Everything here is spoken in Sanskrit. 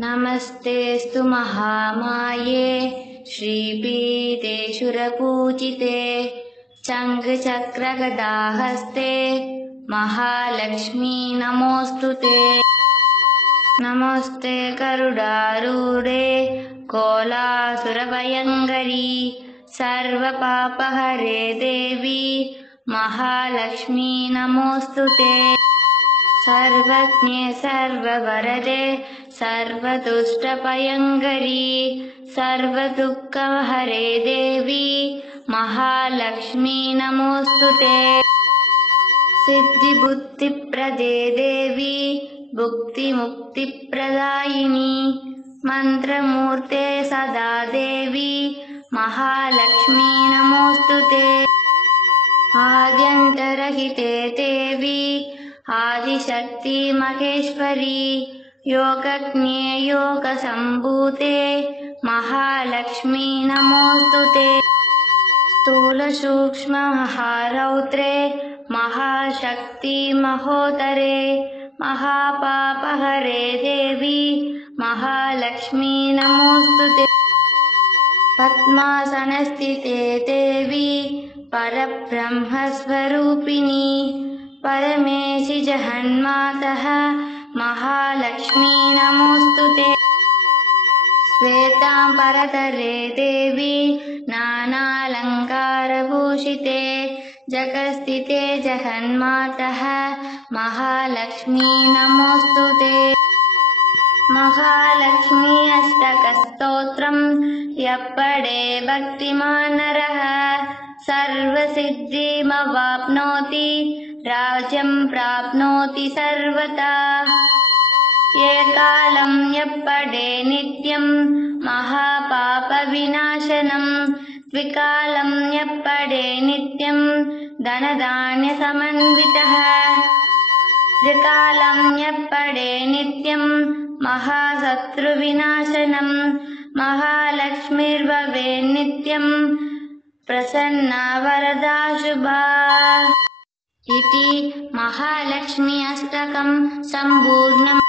नमस्तेऽस्तु महामाये श्रीपीठे सुरपूजिते शङ्खचक्रगदाहस्ते महालक्ष्मी नमोऽस्तुते। नमस्ते गरुडारूढे कोलासुरभयङ्करी सर्वपापहरे देवी महालक्ष्मी नमोऽस्तुते। सर्वज्ञे सर्ववरदे सर्वदुष्टभयङ्करी सर्वदुःखहरे देवी महालक्ष्मी नमोऽस्तुते। सिद्धिबुद्धिप्रदे देवी भुक्तिमुक्तिप्रदायिनी मन्त्रमूर्ते सदा देवी महालक्ष्मी नमोऽस्तुते। आद्यन्तरहिते देवी आदिशक्ति महेश्वरी योगज्ञे योगसम्भूते महालक्ष्मी नमोऽस्तुते। स्थूलसूक्ष्ममहारौद्रे महाशक्ति महोदरे महापापहरे देवी महालक्ष्मी नमोऽस्तुते। पद्मासनस्थिते देवी परब्रह्मस्वरूपिणी परमेशि जगन्मातः महालक्ष्मी नमोऽस्तुते। श्वेताम्बरधरे देवी नानालङ्कारभूषिते जगत्स्थिते जगन्मातः महालक्ष्मी नमोऽस्तुते। महालक्ष्मी अष्टकस्तोत्रं यः पठे भक्तिमान् नरः सर्वसिद्धिमवाप्नोति राज्यं प्राप्नोति सर्वथा। एकालं यः पठे नित्यं महापापविनाशनं द्विकालं यः पठे नित्यं धनधान्यसमन्वितः त्रिकालं यः पठे नित्यं महाशत्रुविनाशनं महालक्ष्मीर्भवेत् नित्यं प्रसन्ना वरदा शुभा इति महालक्ष्मी अष्टकं सम्पूर्णम्।